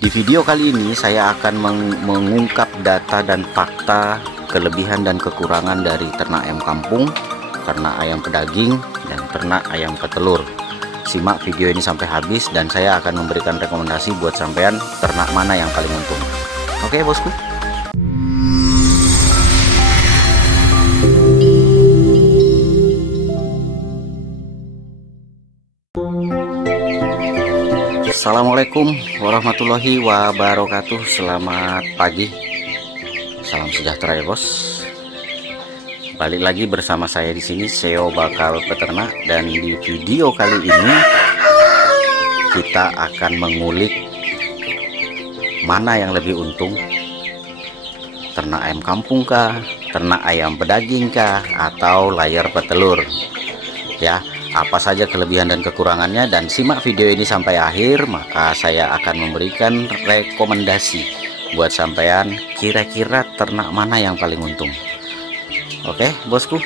Di video kali ini saya akan mengungkap data dan fakta kelebihan dan kekurangan dari ternak ayam kampung, ternak ayam pedaging, dan ternak ayam petelur. Simak video ini sampai habis dan saya akan memberikan rekomendasi buat sampean ternak mana yang paling untung. Oke bosku. Assalamualaikum warahmatullahi wabarakatuh. Selamat pagi, salam sejahtera ya bos. Balik lagi bersama saya di sini, SEO Bakal Peternak, dan di video kali ini kita akan mengulik mana yang lebih untung, ternak ayam kampung kah, ternak ayam pedaging kah, atau layar petelur ya. Apa saja kelebihan dan kekurangannya, dan simak video ini sampai akhir, maka saya akan memberikan rekomendasi buat sampean kira-kira ternak mana yang paling untung. Oke bosku,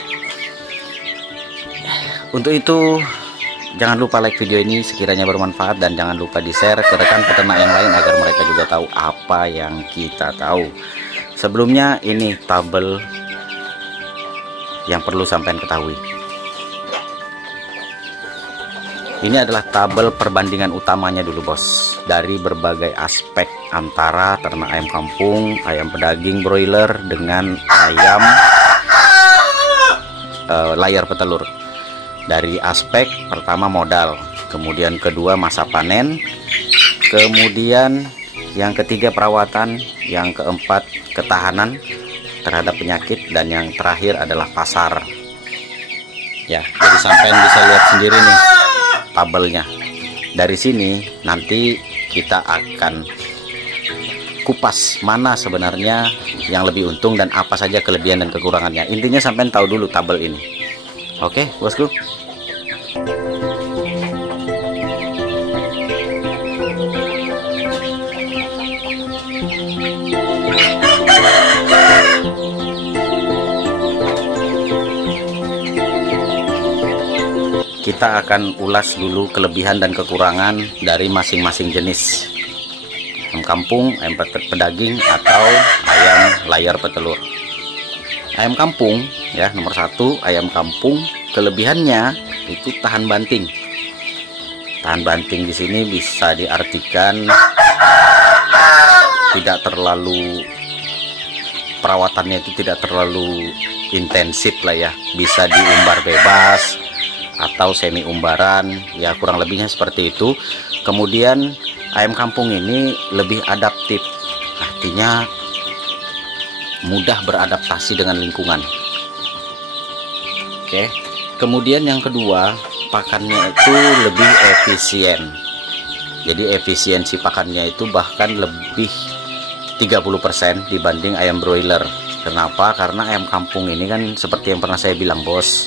untuk itu jangan lupa like video ini sekiranya bermanfaat, dan jangan lupa di share ke rekan peternak yang lain agar mereka juga tahu apa yang kita tahu. Sebelumnya ini tabel yang perlu sampean ketahui. Ini adalah tabel perbandingan utamanya dulu bos, dari berbagai aspek antara ternak ayam kampung, ayam pedaging broiler dengan ayam layar petelur. Dari aspek pertama modal, kemudian kedua masa panen, kemudian yang ketiga perawatan, yang keempat ketahanan terhadap penyakit, dan yang terakhir adalah pasar. Ya, jadi sampean bisa lihat sendiri nih tabelnya. Dari sini nanti kita akan kupas mana sebenarnya yang lebih untung dan apa saja kelebihan dan kekurangannya. Intinya sampai tahu dulu tabel ini. Oke bosku. Kita akan ulas dulu kelebihan dan kekurangan dari masing-masing jenis ayam kampung, ayam pedaging, atau ayam layar petelur. Ayam kampung ya, nomor satu, ayam kampung kelebihannya itu tahan banting. Tahan banting di sini bisa diartikan tidak terlalu, perawatannya itu tidak terlalu intensif lah ya, bisa diumbar bebas atau semi umbaran ya, kurang lebihnya seperti itu. Kemudian ayam kampung ini lebih adaptif, artinya mudah beradaptasi dengan lingkungan. Oke, kemudian yang kedua, pakannya itu lebih efisien. Jadi efisiensi pakannya itu bahkan lebih 30% dibanding ayam broiler. Kenapa? Karena ayam kampung ini kan seperti yang pernah saya bilang bos,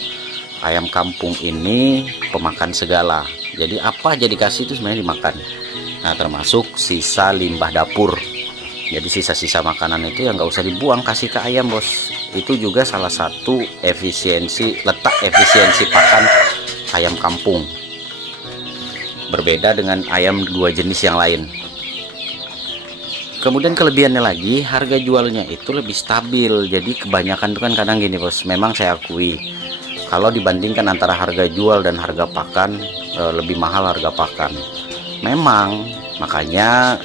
ayam kampung ini pemakan segala. Jadi apa aja dikasih itu sebenarnya dimakan. Nah, termasuk sisa limbah dapur. Jadi sisa-sisa makanan itu yang nggak usah dibuang, kasih ke ayam bos. Itu juga salah satu efisiensi, letak efisiensi pakan ayam kampung. Berbeda dengan ayam dua jenis yang lain. Kemudian kelebihannya lagi, harga jualnya itu lebih stabil. Jadi kebanyakan itu kan kadang gini bos, memang saya akui, kalau dibandingkan antara harga jual dan harga pakan, lebih mahal harga pakan. Memang, makanya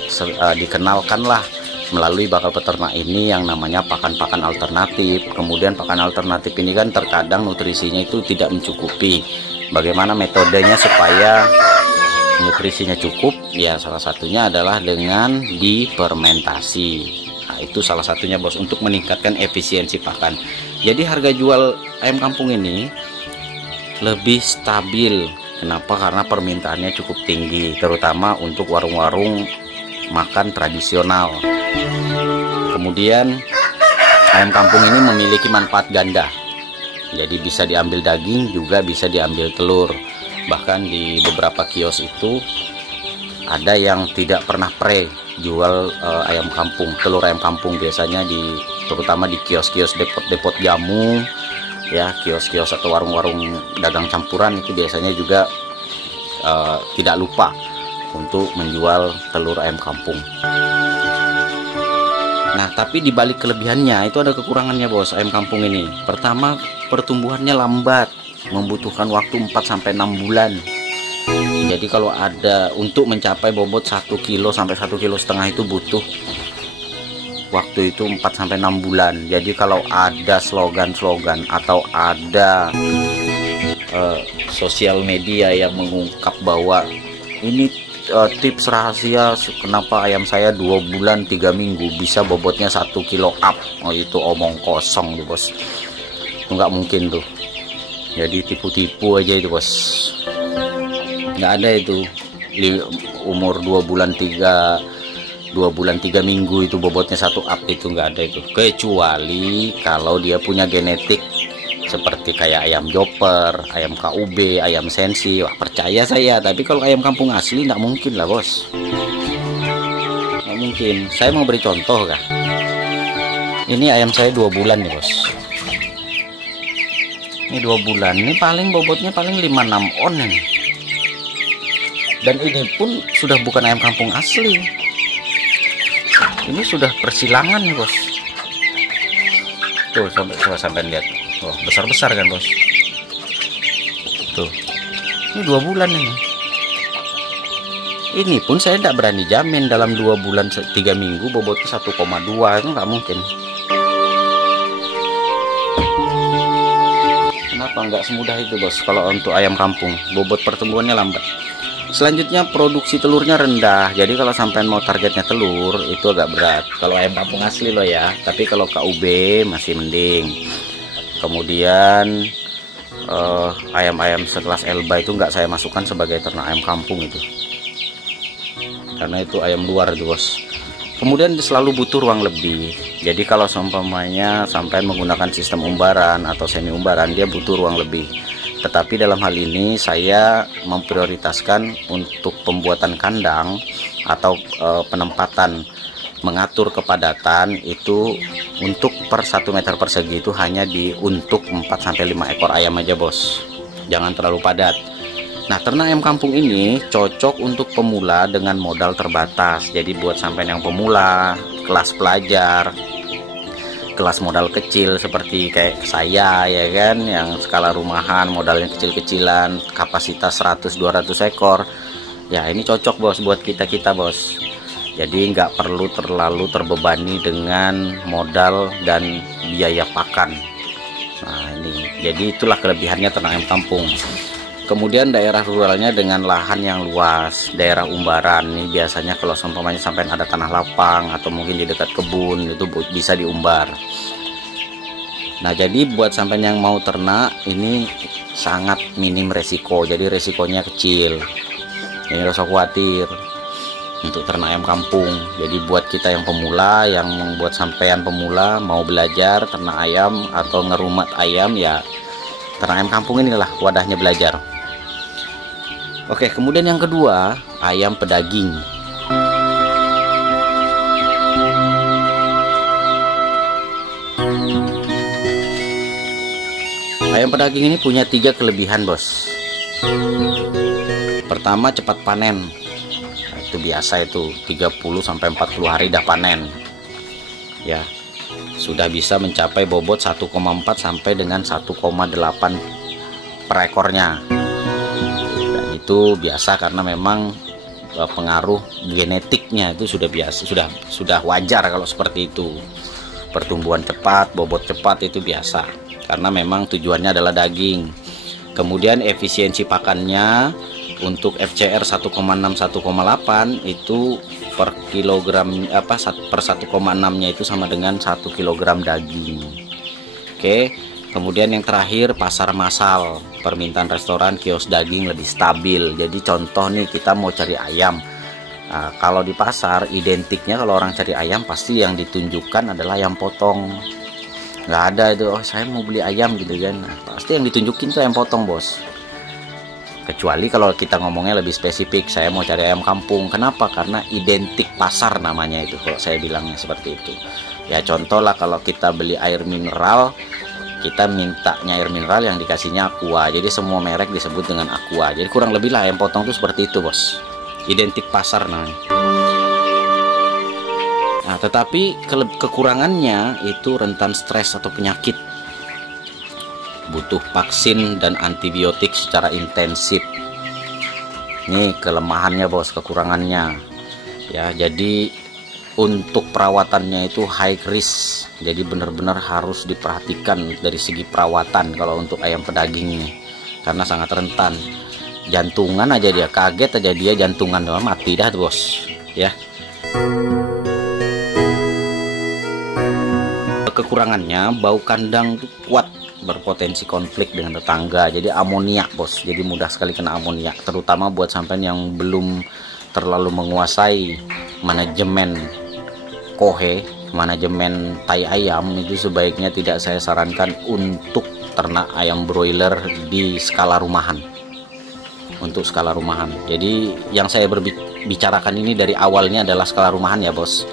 dikenalkanlah melalui Bakal Peternak ini yang namanya pakan-pakan alternatif. Kemudian pakan alternatif ini kan terkadang nutrisinya itu tidak mencukupi. Bagaimana metodenya supaya nutrisinya cukup? Ya salah satunya adalah dengan difermentasi. Nah, itu salah satunya bos, untuk meningkatkan efisiensi pakan. Jadi harga jual ayam kampung ini lebih stabil. Kenapa? Karena permintaannya cukup tinggi, terutama untuk warung-warung makan tradisional. Kemudian ayam kampung ini memiliki manfaat ganda. Jadi bisa diambil daging, juga bisa diambil telur. Bahkan di beberapa kios itu ada yang tidak pernah pre jual ayam kampung, telur ayam kampung. Biasanya terutama di kios-kios depot-depot jamu ya, kios-kios atau warung-warung dagang campuran itu biasanya juga tidak lupa untuk menjual telur ayam kampung. Nah, tapi dibalik kelebihannya itu ada kekurangannya bos, ayam kampung ini. Pertama, pertumbuhannya lambat, membutuhkan waktu 4-6 bulan. Jadi kalau ada untuk mencapai bobot 1 kilo sampai 1,5 kilo itu butuh waktu itu 4-6 bulan. Jadi kalau ada slogan-slogan atau ada sosial media yang mengungkap bahwa ini tips rahasia kenapa ayam saya 2 bulan 3 minggu bisa bobotnya 1 kilo up, oh itu omong kosong tuh bos, itu nggak mungkin tuh. Jadi tipu-tipu aja itu bos, nggak ada itu umur 2 bulan 3 minggu itu bobotnya 1 up, itu nggak ada itu, kecuali kalau dia punya genetik seperti kayak ayam joper, ayam KUB, ayam sensi, wah percaya saya. Tapi kalau ayam kampung asli nggak mungkin lah bos, nggak mungkin. Saya mau beri contoh kah, ini ayam saya 2 bulan nih bos, ini 2 bulan, ini paling bobotnya paling 5-6 on ini. Dan ini pun sudah bukan ayam kampung asli, ini sudah persilangan nih bos. Tuh sampai lihat, oh, besar-besar kan bos. Tuh, ini 2 bulan ini. Ini pun saya tidak berani jamin dalam 2 bulan 3 minggu bobotnya 1,2, itu nggak mungkin. Kenapa nggak semudah itu bos? Kalau untuk ayam kampung, bobot pertumbuhannya lambat. Selanjutnya produksi telurnya rendah. Jadi kalau sampai mau targetnya telur itu agak berat. Kalau ayam kampung asli loh ya. Tapi kalau KUB masih mending. Kemudian ayam-ayam sekelas Elba itu nggak saya masukkan sebagai ternak ayam kampung itu, karena itu ayam luar itu bos. Kemudian selalu butuh ruang lebih. Jadi kalau seumpamanya sampai menggunakan sistem umbaran atau semi umbaran, dia butuh ruang lebih. Tetapi dalam hal ini saya memprioritaskan untuk pembuatan kandang atau penempatan, mengatur kepadatan itu untuk per 1 meter persegi itu hanya untuk 4-5 ekor ayam aja bos, jangan terlalu padat. Nah, ternak ayam kampung ini cocok untuk pemula dengan modal terbatas. Jadi buat sampai yang pemula, kelas pelajar, kelas modal kecil seperti kayak saya ya kan, yang skala rumahan, modalnya kecil-kecilan, kapasitas 100-200 ekor. Ya ini cocok bos buat kita bos. Jadi nggak perlu terlalu terbebani dengan modal dan biaya pakan. Nah ini, jadi itulah kelebihannya ternak ayam kampung. Kemudian daerah ruralnya dengan lahan yang luas, daerah umbaran ini biasanya kalau seumpamanya sampai ada tanah lapang atau mungkin di dekat kebun itu bisa diumbar. Nah jadi buat sampai yang mau ternak ini sangat minim resiko, jadi resikonya kecil, ini nggak usah khawatir untuk ternak ayam kampung. Jadi buat kita yang pemula, yang buat sampean pemula mau belajar ternak ayam atau ngerumat ayam, ya ternak ayam kampung inilah wadahnya belajar. Oke, kemudian yang kedua, ayam pedaging. Ayam pedaging ini punya 3 kelebihan bos. Pertama, cepat panen. Nah, itu biasa itu 30-40 hari dah panen. Ya, sudah bisa mencapai bobot 1,4 sampai dengan 1,8 per ekornya. Itu biasa karena memang pengaruh genetiknya itu sudah biasa, sudah wajar kalau seperti itu. Pertumbuhan cepat, bobot cepat itu biasa karena memang tujuannya adalah daging. Kemudian efisiensi pakannya untuk FCR 1,6-1,8 itu per kilogram per 1,6-nya itu sama dengan 1 kilogram daging. Oke. Kemudian yang terakhir, pasar massal, permintaan restoran, kios daging lebih stabil. Jadi contoh nih, kita mau cari ayam, nah, kalau di pasar identiknya kalau orang cari ayam pasti yang ditunjukkan adalah ayam potong. Nggak ada itu, oh saya mau beli ayam gitu kan, nah, pasti yang ditunjukin tuh ayam potong bos. Kecuali kalau kita ngomongnya lebih spesifik, saya mau cari ayam kampung. Kenapa? Karena identik pasar namanya itu, kalau saya bilangnya seperti itu. Ya contoh lah, kalau kita beli air mineral, kita mintanya air mineral yang dikasihnya Aqua, jadi semua merek disebut dengan Aqua. Jadi kurang lebih lah ayam potong itu seperti itu bos. identik pasar. Nah, tetapi kekurangannya itu rentan stres atau penyakit, butuh vaksin dan antibiotik secara intensif. Ini kelemahannya bos, kekurangannya ya. Jadi untuk perawatannya itu high risk, jadi benar-benar harus diperhatikan dari segi perawatan kalau untuk ayam pedaging ini, karena sangat rentan. Jantungan aja dia, kaget aja dia jantungan doang mati dah bos ya. Kekurangannya bau kandang itu kuat, berpotensi konflik dengan tetangga, jadi amoniak bos, jadi mudah sekali kena amoniak, terutama buat sampean yang belum terlalu menguasai manajemen kohe, manajemen tai ayam. Itu sebaiknya tidak saya sarankan untuk ternak ayam broiler di skala rumahan, untuk skala rumahan. Jadi yang saya bicarakan ini dari awalnya adalah skala rumahan ya bos.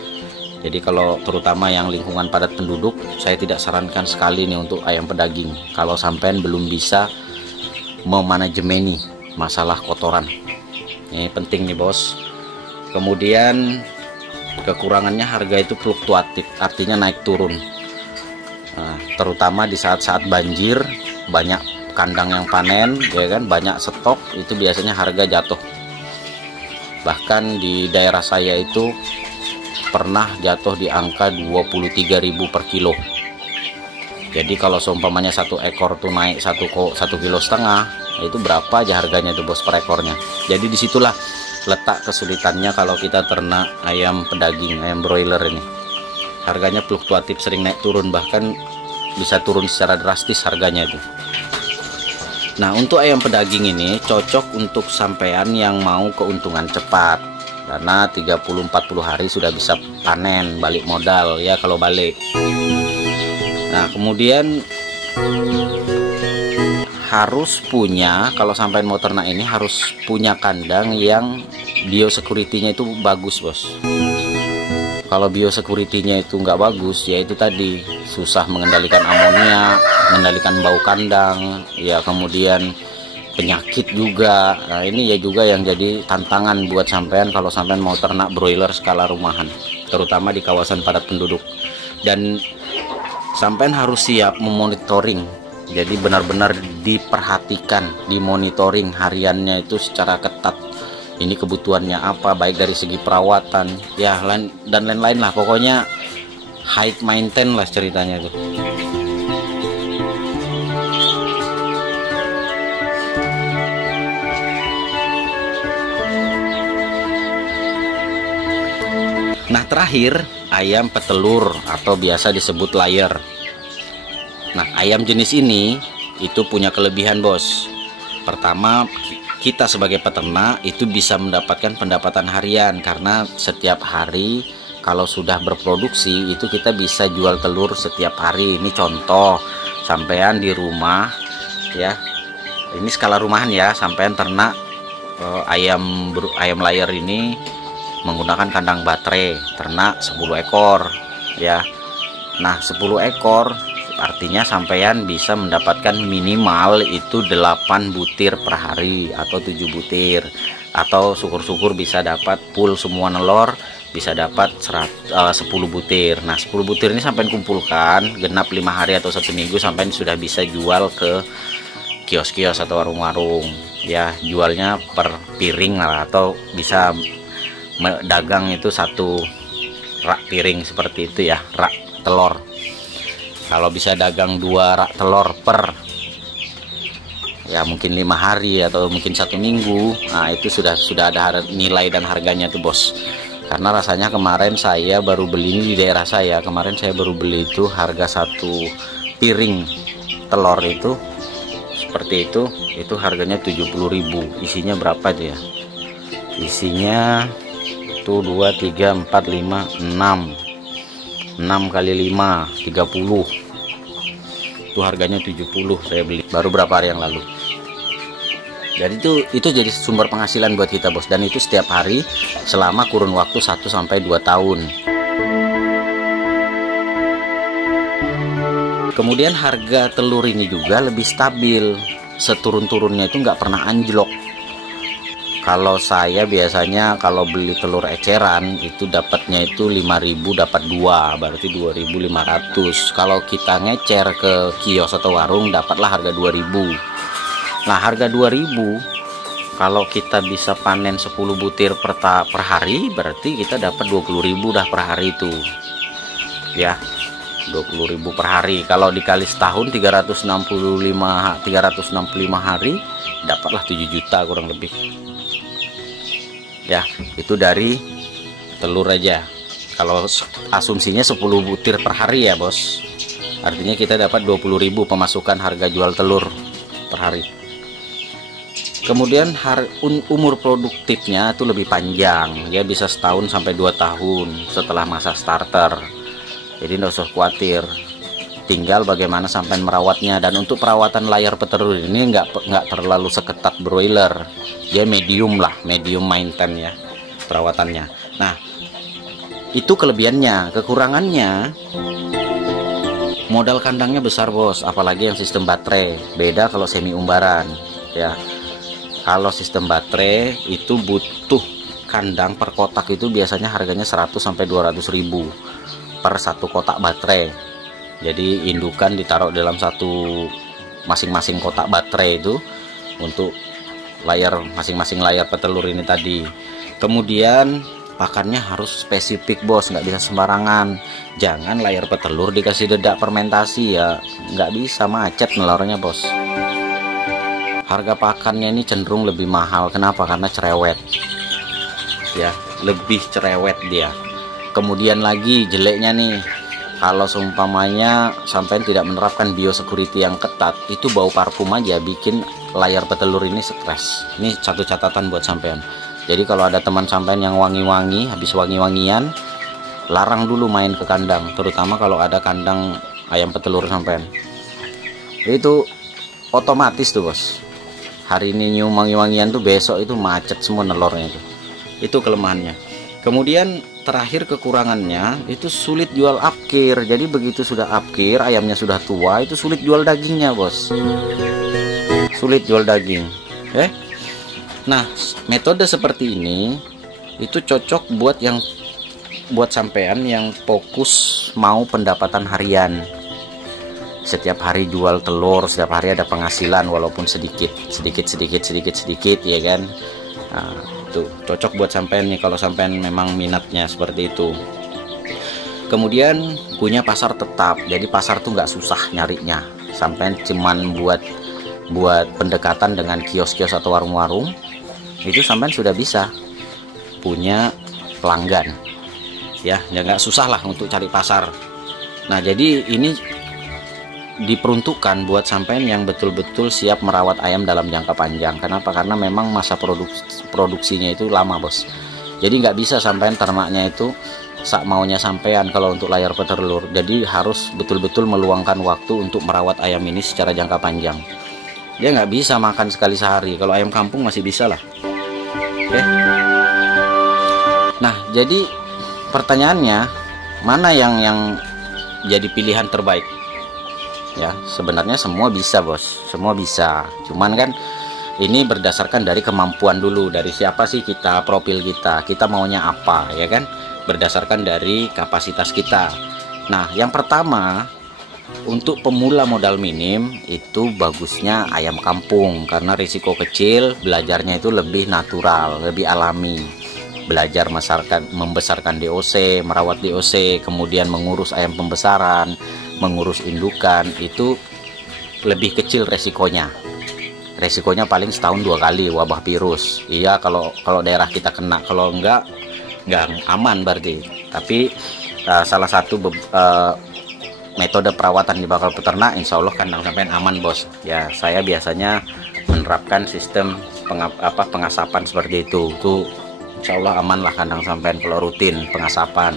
Jadi kalau terutama yang lingkungan padat penduduk, saya tidak sarankan sekali nih untuk ayam pedaging kalau sampean belum bisa memanajemeni masalah kotoran. Ini penting nih bos. Kemudian kekurangannya harga itu fluktuatif, artinya naik turun. Nah, terutama di saat-saat banjir, banyak kandang yang panen ya kan, banyak stok, itu biasanya harga jatuh. Bahkan di daerah saya itu pernah jatuh di angka 23.000 per kilo. Jadi kalau seumpamanya satu ekor tuh naik 1,5 kilo, itu berapa aja harganya tuh bos per ekornya. Jadi disitulah letak kesulitannya kalau kita ternak ayam pedaging, ayam broiler ini. Harganya fluktuatif, sering naik turun, bahkan bisa turun secara drastis harganya itu. Nah, untuk ayam pedaging ini cocok untuk sampean yang mau keuntungan cepat, karena 30-40 hari sudah bisa panen, balik modal ya kalau balik. Nah, kemudian harus punya, kalau sampai mau ternak ini harus punya kandang yang biosecurity-nya itu bagus bos. Kalau biosecurity-nya itu nggak bagus, ya itu tadi, susah mengendalikan amonia, mengendalikan bau kandang ya, kemudian penyakit juga. Nah, ini ya juga yang jadi tantangan buat sampean kalau sampean mau ternak broiler skala rumahan, terutama di kawasan padat penduduk. Dan sampean harus siap memonitoring, jadi benar-benar diperhatikan, dimonitoring hariannya itu secara ketat. Ini kebutuhannya apa, baik dari segi perawatan ya dan lain-lain lah, pokoknya high maintenance lah ceritanya itu. Nah, terakhir ayam petelur atau biasa disebut layer. Nah, ayam jenis ini itu punya kelebihan bos. Pertama, kita sebagai peternak itu bisa mendapatkan pendapatan harian, karena setiap hari kalau sudah berproduksi itu kita bisa jual telur setiap hari. Ini contoh sampean di rumah ya, ini skala rumahan ya, sampean ternak ayam layer ini menggunakan kandang baterai, ternak 10 ekor ya. Nah, 10 ekor artinya sampean bisa mendapatkan minimal itu 8 butir per hari atau 7 butir, atau syukur-syukur bisa dapat full semua nelor, bisa dapat 10 butir. Nah, 10 butir ini sampean kumpulkan genap 5 hari atau 1 minggu, sampean sudah bisa jual ke kios-kios atau warung-warung ya, jualnya per piring lah, atau bisa dagang itu 1 rak piring seperti itu ya, rak telur. Kalau bisa dagang 2 rak telur per ya mungkin 5 hari atau mungkin 1 minggu, nah itu sudah ada nilai dan harganya tuh bos. Karena rasanya kemarin saya baru beli ini di daerah saya, kemarin saya baru beli itu harga 1 piring telur itu seperti itu harganya 70.000. Isinya berapa tuh ya, isinya 1, 2, 3, 4, 5, 6 kali 5 30. Itu harganya 70, saya beli baru berapa hari yang lalu. Jadi itu jadi sumber penghasilan buat kita bos, dan itu setiap hari selama kurun waktu 1 sampai 2 tahun. Kemudian harga telur ini juga lebih stabil, seturun-turunnya itu nggak pernah anjlok. Kalau saya biasanya kalau beli telur eceran itu dapatnya itu 5.000 dapat 2, berarti 2.500. Kalau kita ngecer ke kios atau warung dapatlah harga 2.000. Nah, harga 2.000 kalau kita bisa panen 10 butir per hari, berarti kita dapat 20.000 dah per hari itu. Ya, 20.000 per hari. Kalau dikali setahun 365 hari, dapatlah 7 juta kurang lebih. Ya, itu dari telur aja. Kalau asumsinya 10 butir per hari ya bos, artinya kita dapat 20.000 pemasukan harga jual telur per hari. Kemudian umur produktifnya itu lebih panjang, dia bisa setahun sampai 2 tahun setelah masa starter. Jadi nggak usah khawatir, tinggal bagaimana sampai merawatnya. Dan untuk perawatan layar petelur ini nggak terlalu seketat broiler, dia medium lah, medium maintenance ya perawatannya. Nah, itu kelebihannya. Kekurangannya, modal kandangnya besar bos, apalagi yang sistem baterai. Beda kalau semi umbaran ya. Kalau sistem baterai itu butuh kandang per kotak itu biasanya harganya 100 sampai 200.000 per satu kotak baterai. Jadi indukan ditaruh dalam satu masing-masing kotak baterai itu untuk layar masing-masing layar petelur ini tadi. Kemudian pakannya harus spesifik bos, nggak bisa sembarangan. Jangan layar petelur dikasih dedak fermentasi ya, nggak bisa, macet nelornya bos. Harga pakannya ini cenderung lebih mahal. Kenapa? Karena cerewet ya, lebih cerewet dia. Kemudian lagi jeleknya nih, kalau seumpamanya sampai tidak menerapkan biosecurity yang ketat, itu bau parfum aja bikin layar petelur ini stres. Ini satu catatan buat sampean. Jadi kalau ada teman sampean yang wangi-wangi, habis wangi-wangian, larang dulu main ke kandang, terutama kalau ada kandang ayam petelur sampean. Itu otomatis tuh bos, hari ini nyium wangi-wangian tuh besok itu macet semua nelornya tuh. Itu kelemahannya. Kemudian terakhir kekurangannya itu sulit jual upkir. Jadi begitu sudah upkir, ayamnya sudah tua, itu sulit jual dagingnya bos, sulit jual daging. Nah, metode seperti ini itu cocok buat sampean yang fokus mau pendapatan harian. Setiap hari jual telur, setiap hari ada penghasilan walaupun sedikit ya kan. Nah, itu cocok buat sampean nih kalau sampean memang minatnya seperti itu. Kemudian punya pasar tetap, jadi pasar tuh nggak susah nyarinya. Sampean cuman buat pendekatan dengan kios-kios atau warung-warung, itu sampean sudah bisa punya pelanggan ya nggak susah lah untuk cari pasar. Nah, jadi ini diperuntukkan buat sampean yang betul-betul siap merawat ayam dalam jangka panjang. Kenapa? Karena memang masa produksinya itu lama bos. Jadi nggak bisa sampean ternaknya itu sak maunya sampean kalau untuk layar petelur. Jadi harus betul-betul meluangkan waktu untuk merawat ayam ini secara jangka panjang. Dia nggak bisa makan sekali sehari. Kalau ayam kampung masih bisa lah. Oke. Nah, jadi pertanyaannya, mana yang jadi pilihan terbaik? Ya, sebenarnya semua bisa bos, semua bisa. Cuman kan ini berdasarkan dari kemampuan dulu, dari siapa sih kita, profil kita maunya apa ya kan, berdasarkan dari kapasitas kita. Nah, yang pertama, untuk pemula modal minim itu bagusnya ayam kampung karena risiko kecil, belajarnya itu lebih natural, lebih alami. Belajar membesarkan DOC, merawat DOC, kemudian mengurus ayam pembesaran, mengurus indukan, itu lebih kecil resikonya. Resikonya paling setahun 2 kali wabah virus. Iya, kalau daerah kita kena, kalau enggak aman berarti. Tapi salah satu metode perawatan di bakal peternak, insya Allah kandang sampean aman bos ya. Saya biasanya menerapkan sistem pengasapan seperti itu. Tuh insya Allah aman lah kandang sampean kalau rutin pengasapan.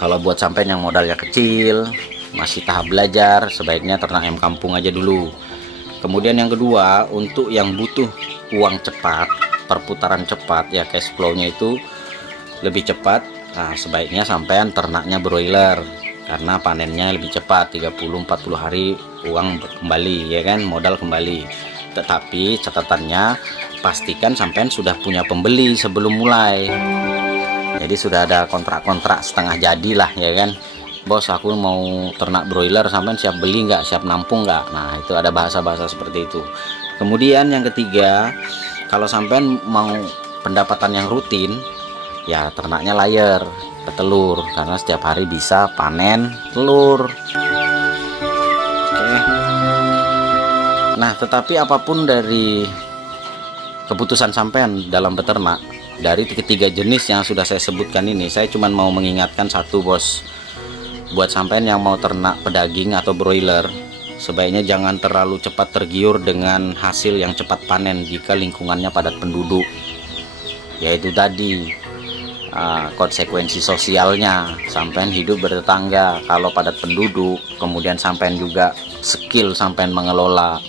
Kalau buat sampean yang modalnya kecil, masih tahap belajar, sebaiknya ternak ayam kampung aja dulu. Kemudian yang kedua, untuk yang butuh uang cepat, perputaran cepat ya, cash flow-nya itu lebih cepat. Nah, sebaiknya sampean ternaknya broiler karena panennya lebih cepat, 30-40 hari uang kembali ya kan, modal kembali. Tetapi catatannya, pastikan sampean sudah punya pembeli sebelum mulai. Jadi sudah ada kontrak-kontrak setengah jadi lah ya kan. Bos, aku mau ternak broiler, sampean siap beli nggak, siap nampung nggak? Nah itu ada bahasa-bahasa seperti itu. Kemudian yang ketiga, kalau sampean mau pendapatan yang rutin, ya ternaknya layer, petelur, karena setiap hari bisa panen telur. Oke. Nah tetapi apapun dari keputusan sampean dalam beternak, dari ketiga jenis yang sudah saya sebutkan ini, saya cuma mau mengingatkan satu, bos. Buat sampean yang mau ternak pedaging atau broiler, sebaiknya jangan terlalu cepat tergiur dengan hasil yang cepat panen jika lingkungannya padat penduduk. Yaitu tadi konsekuensi sosialnya, sampean hidup bertetangga. Kalau padat penduduk, kemudian sampean juga skill sampean mengelola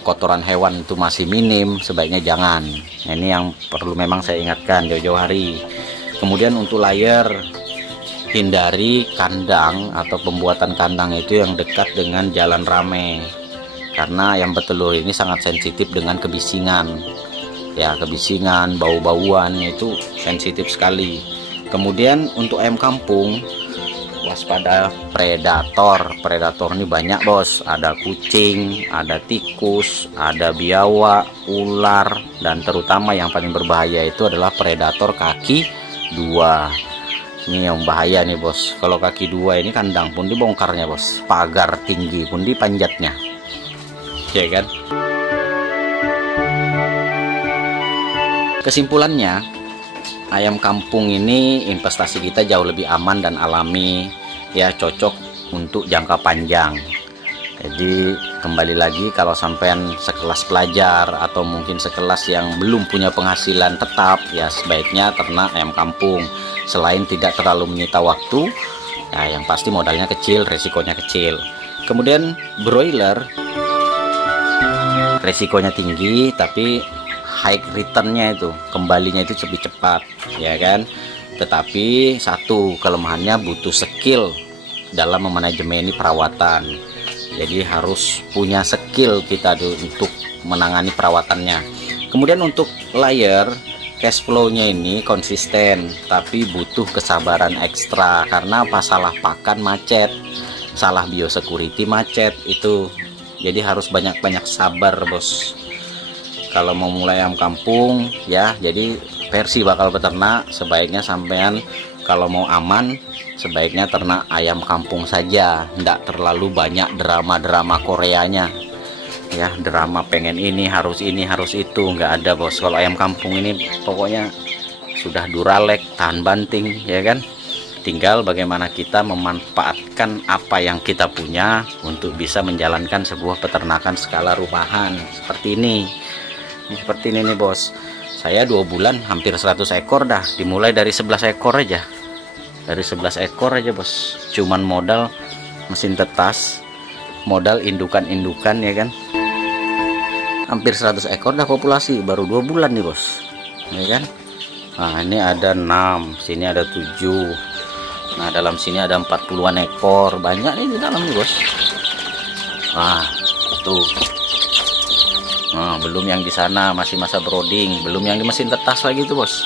kotoran hewan itu masih minim, sebaiknya jangan. Nah, ini yang perlu memang saya ingatkan jauh-jauh hari. Kemudian untuk layer, hindari kandang atau pembuatan kandang itu yang dekat dengan jalan rame, karena ayam petelur ini sangat sensitif dengan kebisingan. Ya, kebisingan, bau-bauan itu sensitif sekali. Kemudian untuk ayam kampung, waspada predator. Predator ini banyak, bos. Ada kucing, ada tikus, ada biawak, ular, dan terutama yang paling berbahaya itu adalah predator kaki dua. Ini yang bahaya nih, bos. Kalau kaki dua ini kandang pun dibongkarnya, bos. Pagar tinggi pun dipanjatnya, ya kan? Kesimpulannya, ayam kampung ini investasi kita jauh lebih aman dan alami, ya, cocok untuk jangka panjang. Jadi kembali lagi, kalau sampean sekelas pelajar atau mungkin sekelas yang belum punya penghasilan tetap, ya sebaiknya ternak ayam kampung. Selain tidak terlalu menyita waktu, ya yang pasti modalnya kecil, resikonya kecil. Kemudian broiler, resikonya tinggi tapi high returnnya itu, kembalinya itu lebih cepat, ya kan. Tetapi satu kelemahannya, butuh skill dalam memanajemen perawatan. Jadi harus punya skill kita untuk menangani perawatannya. Kemudian untuk layer, cash flow-nya ini konsisten, tapi butuh kesabaran ekstra. Karena apa? Salah pakan macet, salah biosecurity macet itu. Jadi harus banyak-banyak sabar, bos. Kalau mau mulai ayam kampung, ya, jadi versi bakal beternak, sebaiknya sampean kalau mau aman, sebaiknya ternak ayam kampung saja. Tidak terlalu banyak drama-drama Koreanya, ya, drama pengen ini harus itu, nggak ada, bos. Kalau ayam kampung ini pokoknya sudah duralek, tahan banting, ya kan. Tinggal bagaimana kita memanfaatkan apa yang kita punya untuk bisa menjalankan sebuah peternakan skala rumahan seperti ini. Seperti ini nih, bos. Saya 2 bulan hampir 100 ekor dah, dimulai dari 11 ekor aja. Dari 11 ekor aja, bos. Cuman modal mesin tetas, modal indukan-indukan, ya kan. Hampir 100 ekor dah populasi, baru 2 bulan nih, bos, ya kan. Nah ini ada 6, sini ada 7. Nah dalam sini ada 40-an ekor, banyak nih di dalam nih, bos. Nah itu. Nah belum yang di sana masih masa brooding, belum yang di mesin tetas lagi tuh, bos,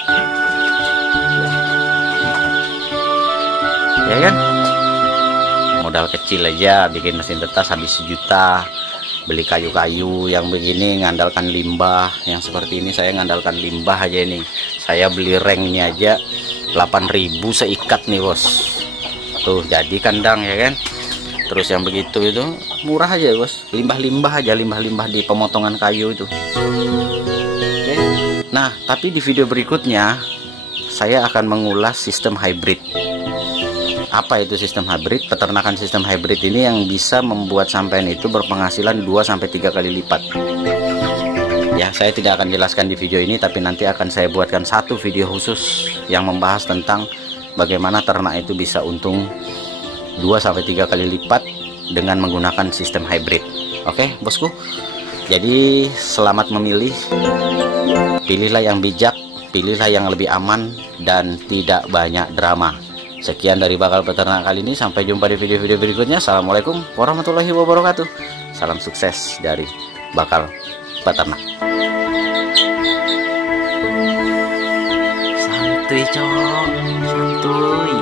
ya kan. Modal kecil aja bikin mesin tetas habis 1 juta. Beli kayu-kayu yang begini, ngandalkan limbah. Yang seperti ini saya ngandalkan limbah aja nih. Saya beli rengnya aja 8.000 seikat nih, bos. Tuh jadi kandang, ya kan. Terus yang begitu itu murah aja, bos. Limbah-limbah aja, limbah-limbah di pemotongan kayu itu. Oke. Nah tapi di video berikutnya saya akan mengulas sistem hybrid. Apa itu sistem hybrid? Peternakan sistem hybrid ini yang bisa membuat sampean itu berpenghasilan 2-3 kali lipat. Ya, saya tidak akan jelaskan di video ini, tapi nanti akan saya buatkan satu video khusus yang membahas tentang bagaimana ternak itu bisa untung 2-3 kali lipat dengan menggunakan sistem hybrid. Oke, bosku. Jadi selamat memilih. Pilihlah yang bijak, pilihlah yang lebih aman dan tidak banyak drama. Sekian dari Bakal Peternak kali ini. Sampai jumpa di video-video berikutnya. Assalamualaikum warahmatullahi wabarakatuh. Salam sukses dari bakal peternak. Santuy cok, santuy.